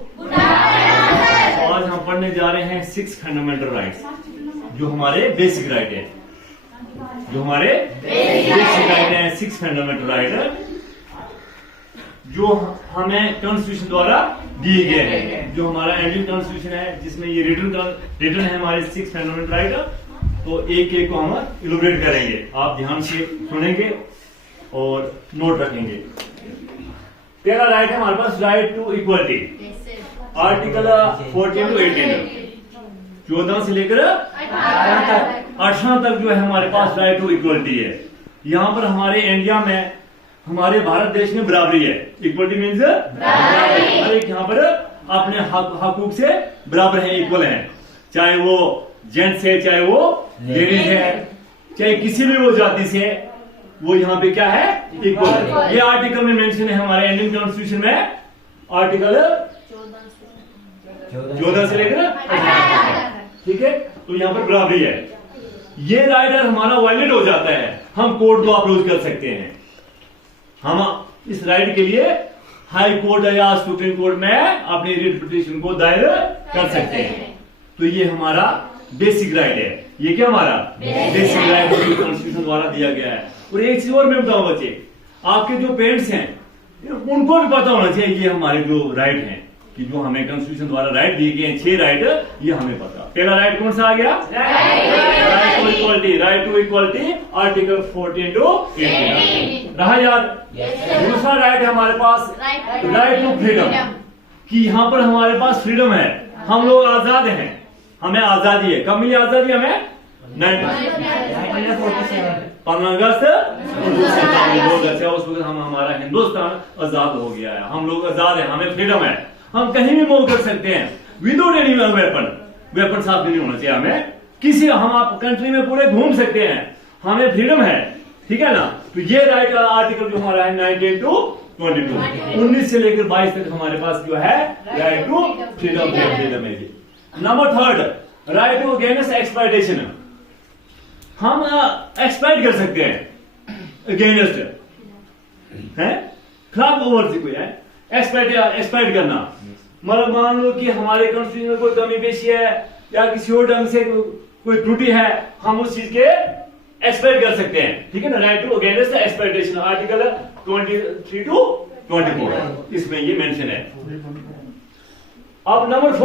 आज हम पढ़ने जा रहे हैं 6 फंडामेंटल राइट्स, जो हमारे बेसिक राइट है, जो हमारे बेसिक राइट है। 6 फंडामेंटल राइट है जो हमें कॉन्स्टिट्यूशन द्वारा दिए गए हैं। जो हमारा इंडियन कॉन्स्टिट्यूशन है, जिसमें ये रिटर्न है हमारे 6 फंडामेंटल राइट। तो एक एक को हम इलुस्ट्रेट करेंगे, आप ध्यान से सुनेंगे और नोट रखेंगे। पहला राइट है हमारे पास, right to equality. Article 14 to 18, 14 से लेकर 18 तक जो है हमारे पास राइट टू इक्वलिटी है। यहाँ पर हमारे इंडिया में, हमारे भारत देश में बराबरी है। इक्वलिटी मीन्स हर एक यहाँ पर अपने हकूक से बराबर है, इक्वल है। चाहे वो जेंट्स है, चाहे वो लेडीज है, चाहे किसी भी वो जाति से, वो यहाँ पे क्या है, इक्वल है। ये आर्टिकल में मेंशन है हमारे इंडियन कॉन्स्टिट्यूशन में, आर्टिकल 14 से लेकर 18। ठीक है, तो यहाँ पर बराबरी है। ये राइट हमारा वायलेट हो जाता है, हम कोर्ट को अप्रोच कर सकते हैं। हम इस राइट के लिए हाई कोर्ट या सुप्रीम कोर्ट में अपनी रिट पिटीशन को दायर कर सकते हैं। तो ये हमारा बेसिक राइट है। ये क्या हमारा बेसिक राइट है, कॉन्स्टिट्यूशन द्वारा दिया गया है। और एक चीज और मैं बताऊं बच्चे, आपके जो पेरेंट्स हैं उनको भी पता होना चाहिए ये हमारे जो राइट हैं, कि जो हमें कॉन्स्टिट्यूशन द्वारा राइट दिए गए हैं 6 राइट, ये हमें पता। पहला राइट कौन सा आ गया, right to equality. Right to equality article 14 to 18 रहा याद। दूसरा राइट है हमारे पास, राइट टू फ्रीडम, कि यहाँ पर हमारे पास फ्रीडम है, हम लोग आजाद हैं, हमें आजादी है। कब मिली आजादी हमें, 15 अगस्त 1947। उस वक्त हमारा हिंदुस्तान आजाद हो गया है, हम लोग आजाद हैं, हमें फ्रीडम है, हम कहीं भी मूव कर सकते हैं विदाउट एनी वेपन साथ भी नहीं होना चाहिए हमें। किसी हम आप कंट्री में पूरे घूम सकते हैं, हमें फ्रीडम है। ठीक है ना। तो ये राइट आर्टिकल जो हमारा है 19 to 22, 19 से लेकर 22 तक हमारे पास जो है राइट टू फ्रीडम है। Number 3, right to against exploitation. हम एक्सप्लॉइट कर सकते हैं अगेंस्ट है, खिलाफ ओवर से कोई है एक्सप्लॉइट करना। मतलब मान लो कि हमारे कॉन्स्टिट्यूशन में कोई कमी पेशी है या किसी और ढंग से कोई त्रुटि है, हम उस चीज के एक्सप्लॉइट कर सकते हैं। ठीक है ना। Right to against exploitation article 23 to 24 इसमें ये मेंशन है। अब नंबर 4,